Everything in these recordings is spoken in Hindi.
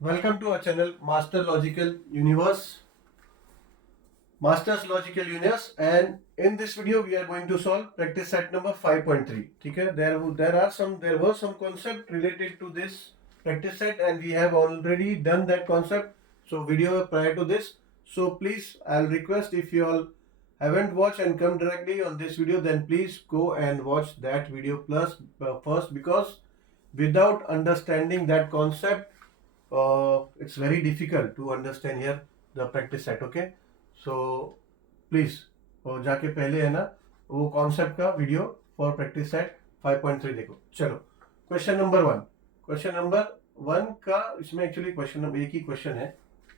Welcome to our channel Master Logical Universe, Masters Logical Universe, and in this video we are going to solve practice set number 5.3. ठीक है, there was some concept related to this practice set and we have already done that concept. So video prior to this. So please, I'll request if you all haven't watched and come directly on this video, then please go and watch that video first, because without understanding that concept it's very difficult to understand here the practice set. Okay, so please जाके पहले है ना वो कॉन्सेप्ट का वीडियो फॉर प्रैक्टिस सेट 5.3 देखो. चलो क्वेश्चन नंबर वन का इसमें एक्चुअली क्वेश्चन नंबर एक ही क्वेश्चन है.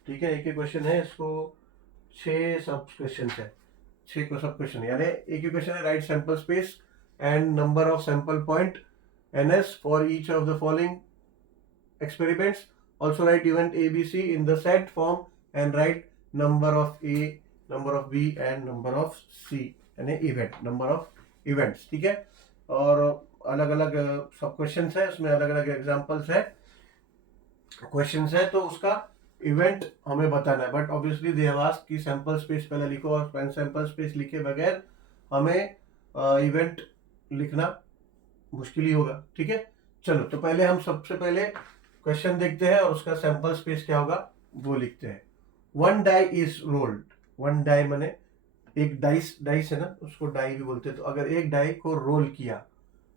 ठीक है, एक ही क्वेश्चन है, इसको 6 सब क्वेश्चन है, 6 को सब क्वेश्चन है, यानी एक ही क्वेश्चन है. Right sample space and number of sample point NS for each of the following experiments. Also write event ABC in the set form and write number of A, number of B and number of C, यानी event, number of events. ठीक है, और अलग अलग सब क्वेश्चंस है, उसमें अलग अलग एग्जांपल्स है, क्वेश्चंस है, तो उसका इवेंट हमें बताना है. But obviously they have asked कि सैंपल स्पेस पहले लिखो, और सैंपल स्पेस लिखे बगैर हमें इवेंट लिखना मुश्किल ही होगा. ठीक है, चलो तो पहले हम सबसे पहले क्वेश्चन देखते हैं और उसका सैंपल स्पेस क्या होगा वो लिखते हैं. One die is rolled. One die माने एक डाइस है ना, उसको डाई भी बोलते हैं. तो अगर एक डाई को रोल किया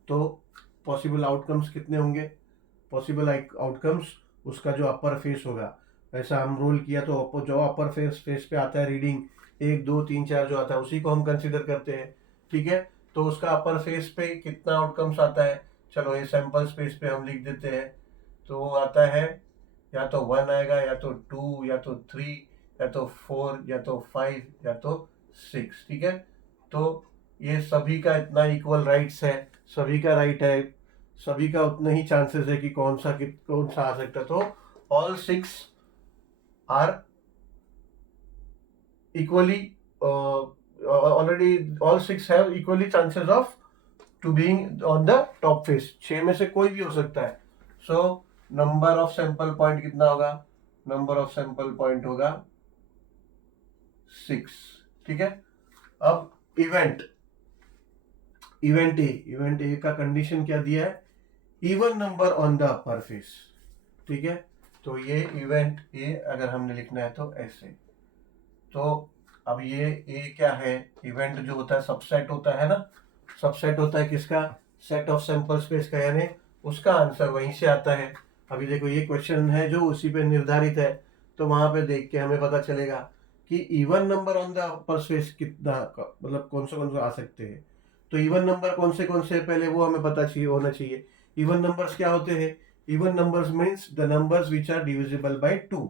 तो पॉसिबल आउटकम्स कितने होंगे? पॉसिबल आउटकम्स उसका जो अपर फेस होगा, ऐसा हम रोल किया तो जो अपर फेस पे आता है रीडिंग 1 2 3 4 जो आता है उसी को हम कंसिडर करते हैं. ठीक है, तो उसका अपर फेस पे कितना आउटकम्स आता है, चलो ये सैंपल स्पेस पे हम लिख देते हैं. तो वो आता है या तो 1 आएगा, या तो 2, या तो 3, या तो 4, या तो 5, या तो 6. ठीक है, तो ये सभी का इतना इक्वल राइट्स है, सभी का राइट है, सभी का उतना ही चांसेस है कि कौन सा आ सकता है. तो all 6 are equally already all 6 have equally chances of to being on the top face. 6 में से कोई भी हो सकता है. So number of sample point कितना होगा? नंबर ऑफ सैंपल पॉइंट होगा 6. ठीक है, अब इवेंट ए का कंडीशन क्या दिया है? Even number on the upper face. ठीक है, तो ये इवेंट ए अगर हमने लिखना है तो ऐसे. तो अब ये ए क्या है? इवेंट जो होता है सबसेट होता है ना, सबसेट होता है किसका? सेट ऑफ सैंपल स्पेस का, यानी उसका आंसर वहीं से आता है. अभी देखो ये क्वेश्चन है जो उसी पे निर्धारित है, तो वहां पे देख के हमें पता चलेगा कि even number on the upper space कितना, मतलब कौन सा आ सकते हैं. तो इवन नंबर कौन से पहले वो हमें पता चाहिए होना चाहिए. इवन नंबर्स क्या होते हैं? Even numbers means the numbers which are divisible by 2.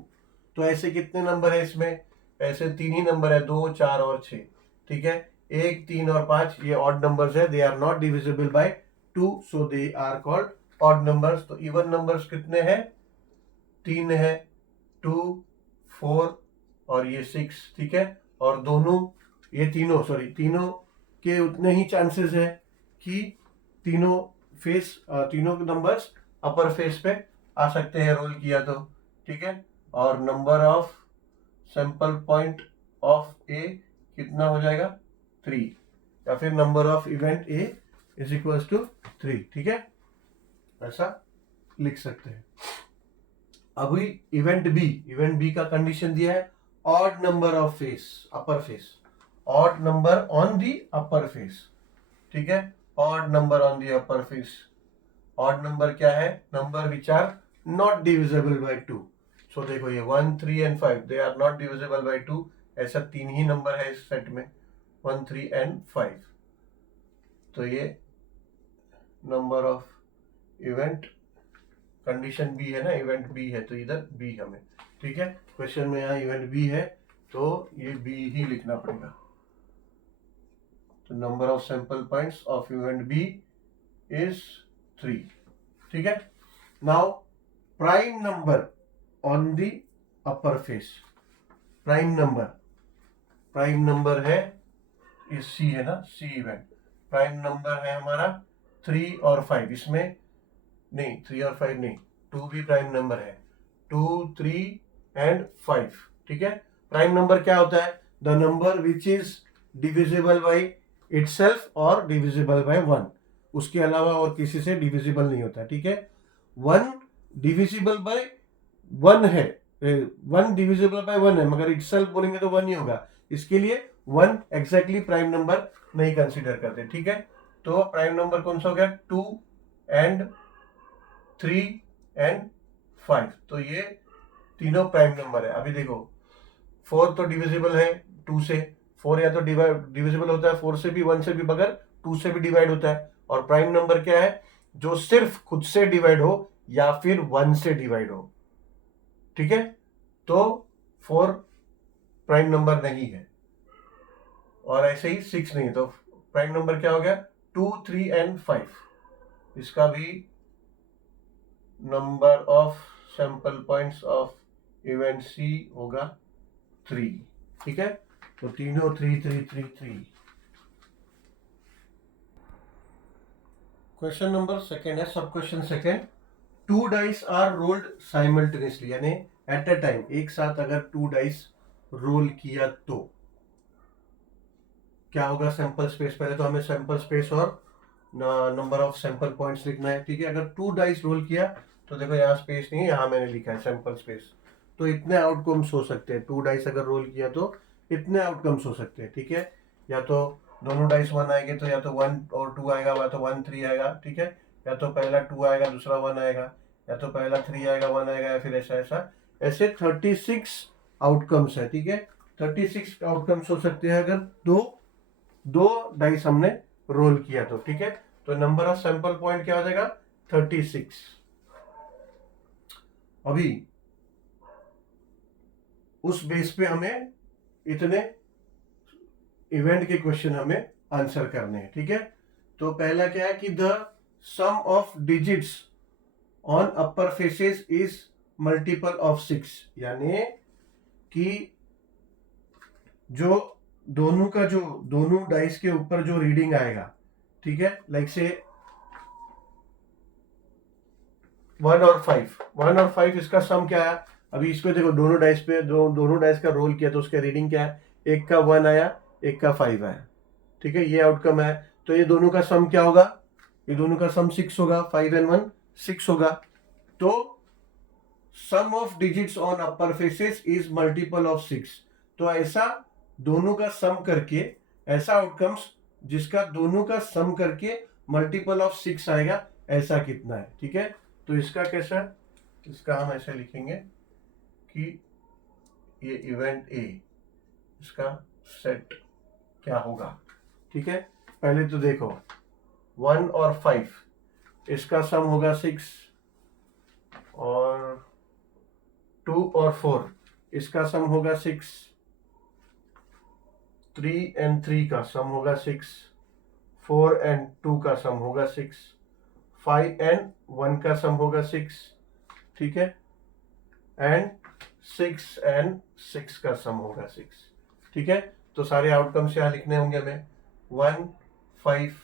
तो ऐसे कितने नंबर है इसमें? ऐसे 3 ही नंबर है, 2 4 और 6. ठीक है, 1 3 और 5 ये ऑड नंबर्स है, they are not divisible by 2, so they are called odd numbers. तो इवन नंबर्स कितने हैं? 3 है, 2 4 और ये 6. ठीक है, और तीनों के उतने ही चांसेस है कि तीनों नंबर्स अपर फेस पे आ सकते हैं रोल किया तो. ठीक है, और number of sample point of A कितना हो जाएगा? 3, या फिर number of event A is equals to 3. ठीक है, ऐसा लिख सकते हैं. अभी इवेंट बी का कंडीशन दिया है odd number of face, upper face, odd number on the upper face. ठीक है, odd number on the upper face. Odd number क्या है? Number which are not divisible by 2. So देखो ये 1 3 and 5 they are not divisible by 2. ऐसा 3 ही नंबर है इस सेट में, 1 3 एंड 5. तो ये number of event condition B है ना, इवेंट बी है तो इधर बी हमें. ठीक है, क्वेश्चन में यहाँ इवेंट बी है तो ये बी ही लिखना पड़ेगा. तो number of sample points of event B is 3. ठीक है, now prime number on the upper face. Prime number है ये सी है ना, सी इवेंट. प्राइम नंबर है हमारा 3 और 5. इसमें नहीं 3 और 5 नहीं, 2 भी प्राइम नंबर है. 2, 3 एंड 5। ठीक है, प्राइम नंबर क्या होता है? The number which is divisible by itself और डिविजिबल बाय 1, उसके अलावा और किसी से डिविजिबल नहीं होता। ठीक है, 1 डिविजिबल बाय 1 है, 1 डिविजिबल बाय 1 है, मगर इटसेल्फ बोलेंगे तो 1 ही होगा। इसके लिए 1 एग्जैक्टली प्राइम नंबर नहीं कंसीडर करते। ठीक है, तो प्राइम नंबर कौन सा हो गया? 2 एंड 3 एंड 5, तो ये तीनों प्राइम नंबर है। अभी देखो 4 तो डिविजिबल है 2 से, 4 या तो डिविजिबल होता है 4 से भी, 1 से भी, मगर 2 से भी डिवाइड होता है। और प्राइम नंबर क्या है? जो सिर्फ खुद से डिवाइड हो या फिर 1 से डिवाइड हो। ठीक है, तो 4 प्राइम नंबर नहीं है, और ऐसे ही 6 नहीं है, तो प्राइम नंबर क्या हो गया? 2, 3 एंड 5। इसका भी number of sample points of event C होगा 3। ठीक है, तो तीनों 3 3 3 3। क्वेश्चन नंबर सेकेंड है, सब question second. 2 dice are rolled simultaneously, यानी एट अ टाइम, एक साथ अगर 2 डाइस रोल किया तो क्या होगा? सैंपल स्पेस, पहले तो हमें सैंपल स्पेस और नंबर ऑफ सैंपल पॉइंट्स लिखना है। ठीक है, अगर 2 डाइस रोल किया तो देखो यहाँ स्पेस नहीं है, यहाँ मैंने लिखा है सैंपल स्पेस। तो इतने आउटकम्स हो सकते हैं, 2 डाइस अगर रोल किया तो इतने आउटकम्स हो सकते हैं। ठीक है, या तो दोनों डाइस 1 आएंगे, तो या तो 1 और 2 आएगा, या तो 1 3 आएगा। ठीक है, या तो पहला 2 आएगा दूसरा 1 आएगा, या तो पहला 3 आएगा 1 आएगा, या फिर ऐसा ऐसा ऐसे 36 आउटकम्स है। ठीक है, 36 आउटकम्स हो सकते हैं अगर दो डाइस हमने रोल किया तो। ठीक है, तो नंबर ऑफ सैंपल पॉइंट क्या हो जाएगा? 36। अभी उस बेस पे हमें इतने इवेंट के क्वेश्चन हमें आंसर करने हैं। ठीक है, तो पहला क्या है कि the sum of digits on upper faces is multiple of 6, यानी कि जो दोनों डाइस के ऊपर जो रीडिंग आएगा, ठीक है, लाइक से 1 और 5, इसका सम क्या है? अभी इसको देखो, दोनों डाइस पे दोनों डाइस का रोल किया तो उसका रीडिंग क्या है? एक का 1 आया, एक का 5 आया। ठीक है, ये आउटकम है। तो ये दोनों का सम क्या होगा? ये दोनों का सम 6 होगा, 5 एंड 1 6 होगा। तो sum of digits on upper faces is multiple of 6। तो ऐसा दोनों का सम करके, ऐसा आउटकम्स जिसका दोनों का सम करके मल्टीपल ऑफ 6 आएगा, ऐसा कितना है? ठीक है, तो इसका कैसा है? इसका हम ऐसे लिखेंगे कि ये इवेंट ए, इसका सेट क्या होगा। ठीक है, पहले तो देखो 1 और 5, इसका सम होगा 6, और 2 और 4, इसका सम होगा 6, 3 एंड 3 का सम होगा 6, 4 एंड 2 का सम होगा 6, 5 एंड 1 का सम होगा 6। ठीक है, एंड 6 एंड 6 का सम होगा 6। ठीक है, तो सारे आउटकम्स यहाँ लिखने होंगे हमें। 1 5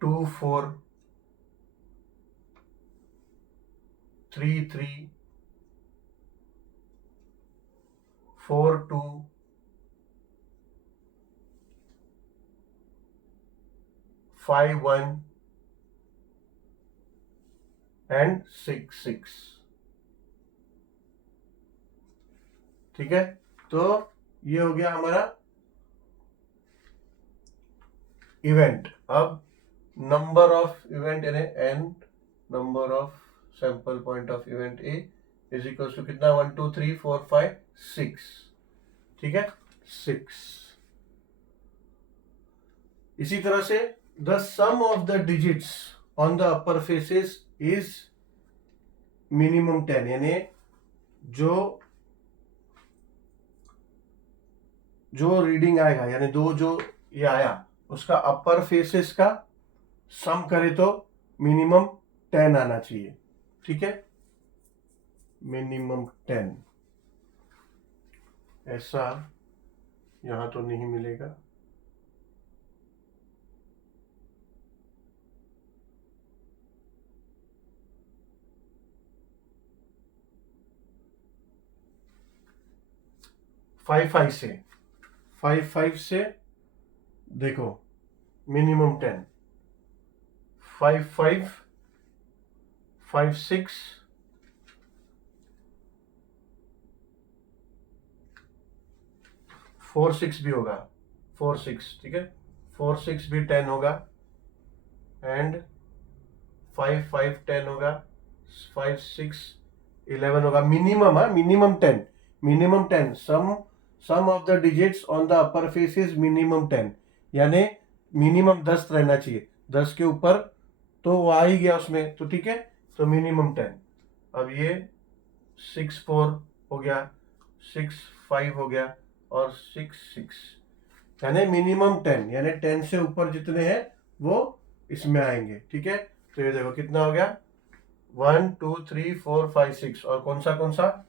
2 4 3 3 4 2 5 1 एंड 6 6। ठीक है, तो ये हो गया हमारा इवेंट। अब नंबर ऑफ इवेंट यानी N, number of sample point of event A is equal to कितना? 1 2 3 4 5 6। ठीक है, 6। इसी तरह से the sum of the digits on the upper faces is minimum 10, यानी जो जो रीडिंग आएगा, यानी दो जो ये आया, उसका अपर फेसेस का सम करे तो मिनिमम 10 आना चाहिए। ठीक है, मिनिमम 10, ऐसा यहां तो नहीं मिलेगा। 5 से देखो मिनिमम 10, 5 5 5 6 4 6 भी होगा, 4 6, ठीक है, 4 6 भी 10 होगा, एंड 5 5 10 होगा, 5 6 11 होगा, minimum, minimum 10, minimum 10, sum of the digits on the upper face is minimum 10, यानी मिनिमम 10 रहना चाहिए, 10 के ऊपर तो वो आ ही गया उसमें, तो ठीक है, तो मिनिमम 10। अब ये 6 4 हो गया, 6 5 हो गया, और 6 6, यानी मिनिमम 10, यानी 10 से ऊपर जितने हैं वो इसमें आएंगे, ठीक है। तो ये देखो कितना हो गया, 1 2 3 4 5 6, और कौन सा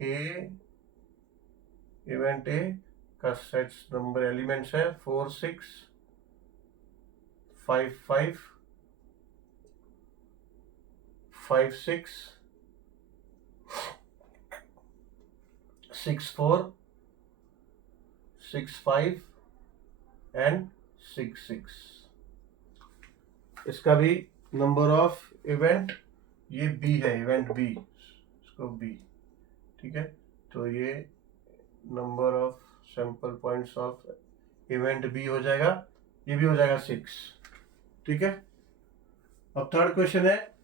ए, इवेंट ए का सेट्स नंबर एलिमेंट्स है 4 6 5 5 5 6 6 4 6 5 एंड 6 6। इसका भी नंबर ऑफ इवेंट, ये बी है, इवेंट बी, इसको बी, ठीक है। तो ये number of sample points of event B हो जाएगा, ये भी हो जाएगा 6, ठीक है। अब थर्ड क्वेश्चन है,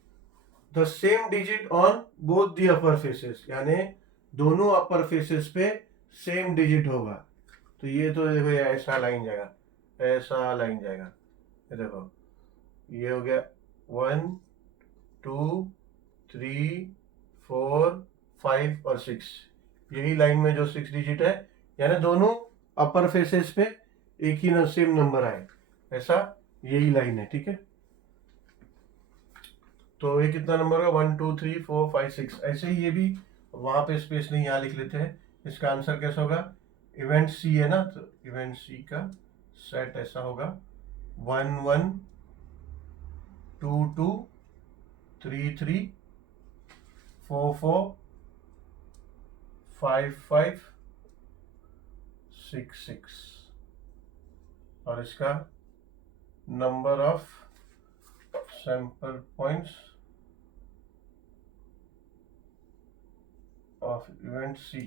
the same digit on both the upper faces, यानी दोनों अपर फेसेस पे सेम डिजिट होगा। तो ये तो देखो ये ऐसा लाइन जाएगा, ऐसा लाइन जाएगा, ये देखो ये हो गया 1 2 3 4 5 और 6, यही लाइन में जो 6 डिजिट है, यानी दोनों अपर फेसेस पे एक ही सेम नंबर आए, ऐसा यही लाइन है, ठीक है। तो ये कितना नंबर है, 1 2 3 4 5 6, ऐसे ही ये भी, वहां पे स्पेस नहीं, यहाँ लिख लेते हैं। इसका आंसर कैसा होगा, इवेंट सी है ना, तो इवेंट सी का सेट ऐसा होगा 1 1 2 2 3 3 4 4 5 5 6 6, और इसका number of sample points of event C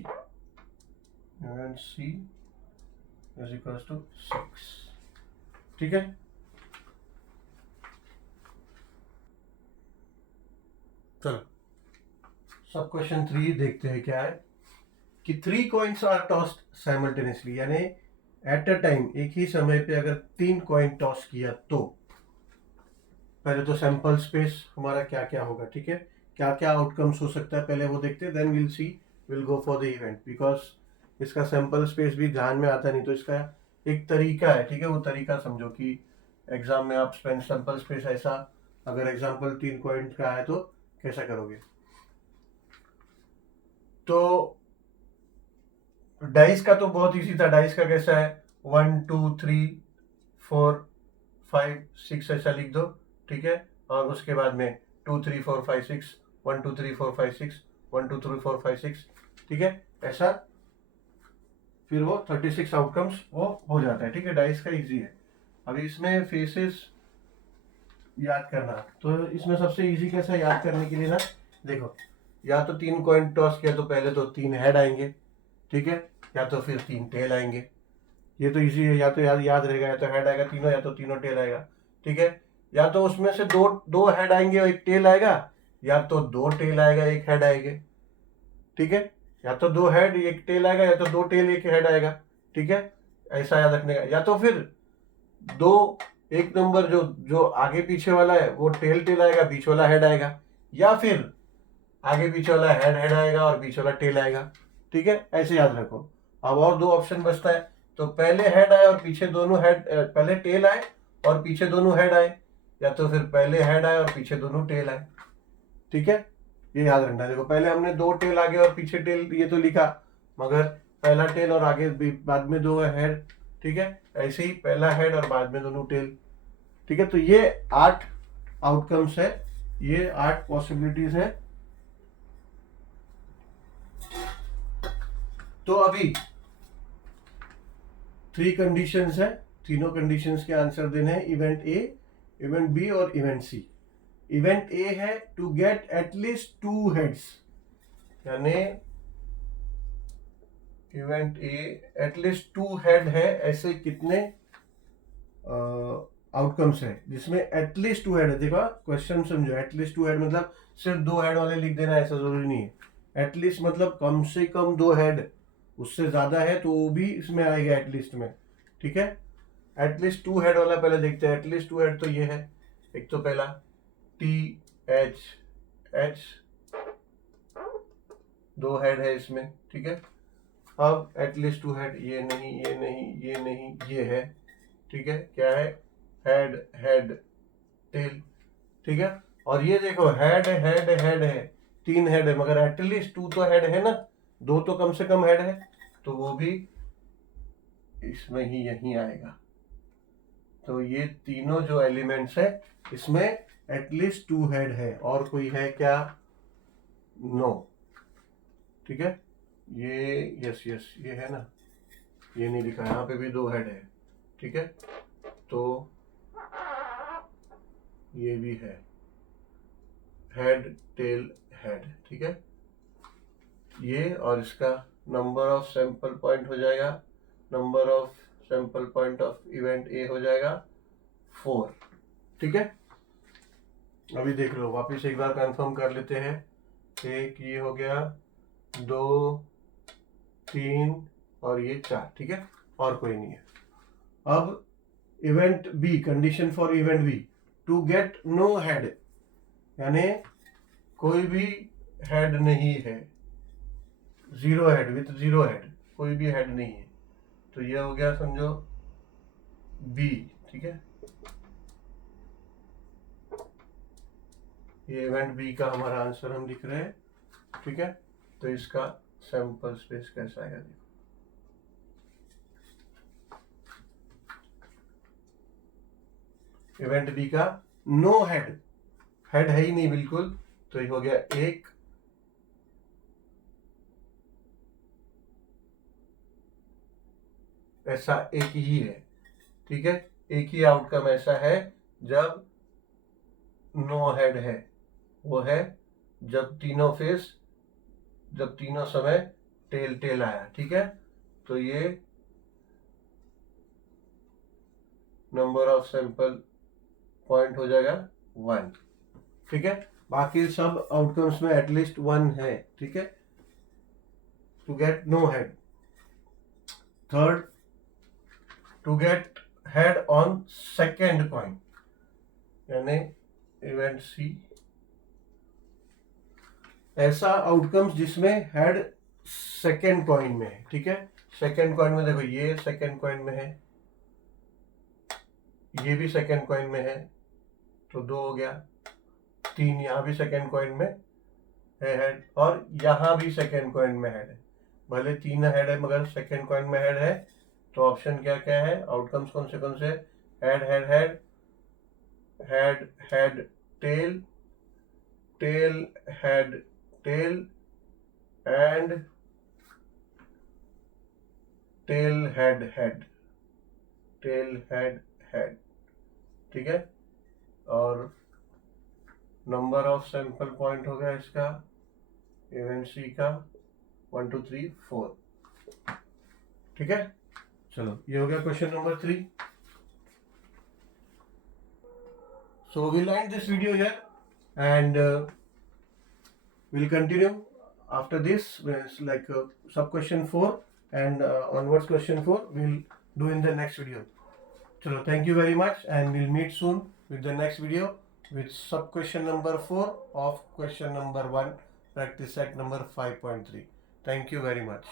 is equals to 6, ठीक है। चलो सब क्वेश्चन 3 देखते हैं क्या है, कि 3 कॉइन्स आर टॉस्ड साइमल्टेनियसली, यानी एट अ टाइम, एक ही समय पे अगर 3 कॉइन टॉस किया तो पहले तो सैंपल स्पेस हमारा क्या क्या होगा, ठीक है, क्या क्या आउटकम्स हो सकता है, पहले वो देखते हैं, then will go for the event, because इसका सैंपल स्पेस भी ध्यान में आता नहीं, तो इसका एक तरीका है, ठीक है, वो तरीका समझो कि एग्जाम में आप सैंपल स्पेस ऐसा, अगर एग्जाम्पल 3 कॉइन का है तो कैसा करोगे। तो डाइस का तो बहुत इजी था, डाइस का कैसा है 1 2 3 4 5 6 ऐसा लिख दो, ठीक है, और उसके बाद में 2 3 4 5 6 1 2 3 4 5 6 1 2 3 4 5 6, ठीक है, ऐसा, फिर वो 36 आउटकम्स वो हो जाता है, ठीक है, डाइस का इजी है। अभी इसमें फेसेस याद करना, तो इसमें सबसे इजी कैसा याद करने के लिए ना, देखो या तो 3 कॉइन टॉस किया तो पहले तो 3 हेड आएंगे, ठीक है, या तो फिर 3 टेल आएंगे, ये तो इजी है, या तो याद रहेगा, या तो हेड आएगा तीनों, या तो तीनों टेल आएगा, ठीक है, या तो उसमें से दो हेड आएंगे और एक टेल आएगा, या तो 2 टेल आएगा एक हेड आएंगे, ठीक है, या तो 2 हेड एक टेल आएगा, या तो 2 टेल एक हेड आएगा, ठीक है, ऐसा याद रखने का। या तो फिर एक नंबर जो आगे पीछे वाला है वो टेल आएगा, बीच वाला हेड आएगा, या फिर आगे पीछे वाला हेड आएगा और बीच वाला टेल आएगा, ठीक है, ऐसे याद रखो। अब और 2 ऑप्शन बचता है, तो पहले हेड आए और पीछे दोनों हेड, पहले टेल आए और पीछे दोनों हेड आए, या तो फिर पहले हेड आए और पीछे दोनों टेल आए, ठीक है, ये याद रखना। देखो पहले हमने 2 टेल आगे और पीछे टेल ये तो लिखा, मगर पहला टेल और आगे बाद में 2 हेड, ठीक है, ऐसे ही पहला हेड और बाद में दोनों टेल, ठीक है। तो ये 8 आउटकम्स है, ये 8 पॉसिबिलिटीज है। तो अभी 3 कंडीशंस है, तीनों कंडीशंस के आंसर देने हैं, इवेंट ए, इवेंट बी और इवेंट सी। इवेंट ए है टू गेट एटलीस्ट 2 हेड्स, यानी इवेंट ए एटलीस्ट 2 हेड है, ऐसे कितने आउटकम्स है जिसमें एटलीस्ट 2 हेड है। देखो क्वेश्चन समझो, एटलीस्ट 2 हेड मतलब सिर्फ 2 हेड वाले लिख देना ऐसा जरूरी नहीं है। एटलीस्ट मतलब कम से कम 2 हेड, उससे ज्यादा है तो वो भी इसमें आएगा एटलीस्ट में, ठीक है। एटलीस्ट 2 हेड वाला पहले देखते हैं। एटलीस्ट 2 हेड तो ये है, एक तो पहला TH, 2 हेड है इसमें, ठीक है। अब एटलीस्ट 2 हेड, ये नहीं, ये नहीं, ये नहीं, ये है, ठीक है। क्या है? हेड, हेड, टेल, ठीक है। और ये देखो हेड हेड हेड है, 3 हेड है, मगर एटलीस्ट 2 तो हेड है ना, 2 तो कम से कम हेड है, तो वो भी इसमें ही यहीं आएगा। तो ये तीनों जो एलिमेंट्स है इसमें एटलीस्ट 2 हेड है, और कोई है क्या? नो, ठीक है। ये यस यस ये है ना, ये नहीं लिखा, यहाँ पे भी 2 हेड है, ठीक है। तो ये भी है हेड टेल हेड, ठीक है। ये और इसका नंबर ऑफ सैंपल पॉइंट हो जाएगा, number of sample point of event ए हो जाएगा 4, ठीक है। अभी देख लो, वापस एक बार कंफर्म कर लेते हैं। एक ये हो गया, 2, 3 और ये 4, ठीक है, और कोई नहीं है। अब event B, condition for event B, to get no head, यानी कोई भी हेड नहीं है, 0 हेड, विथ 0 हेड, कोई भी हेड नहीं है। तो ये हो गया समझो बी, ठीक है। ये इवेंट बी का हमारा आंसर हम लिख रहे हैं, ठीक है। तो इसका सैंपल स्पेस कैसा आएगा देखो। इवेंट बी का नो हेड, हेड है ही नहीं बिल्कुल, तो ये हो गया 1, ऐसा एक ही है, ठीक है। एक ही आउटकम ऐसा है जब नो हेड है, वो है जब तीनों फेस, जब तीनों समय टेल टेल आया, ठीक है। तो ये नंबर ऑफ सैंपल पॉइंट हो जाएगा 1, ठीक है। बाकी सब आउटकम्स में एटलीस्ट 1 है, ठीक है, to get no head. Third, to get head on second coin, यानी इवेंट सी, ऐसा आउटकम्स जिसमें हेड सेकेंड कॉइन में है, ठीक है। सेकेंड कॉइन में देखो, ये सेकेंड कॉइन में है, ये भी सेकेंड कॉइन में है, तो 2 हो गया। 3 यहाँ भी सेकेंड कॉइन में है हेड, और यहाँ भी सेकेंड कॉइन में हेड है। भले 3 हेड है मगर सेकेंड कॉइन में हेड है, तो ऑप्शन क्या क्या है, आउटकम्स कौन से head head head head head tail, tail head tail and tail head head, tail head head, ठीक है। और नंबर ऑफ सैंपल पॉइंट हो गया इसका इवेंट सी का 1 2 3 4, ठीक है। चलो ये हो गया question number 3। So we'll end this video here, and we'll continue after this with like sub question 4 and onwards question 4 we'll do in the next video. So thank you very much, and we'll meet soon with the next video with sub question number 4 of question number 1 practice set number 5.3. Thank you very much.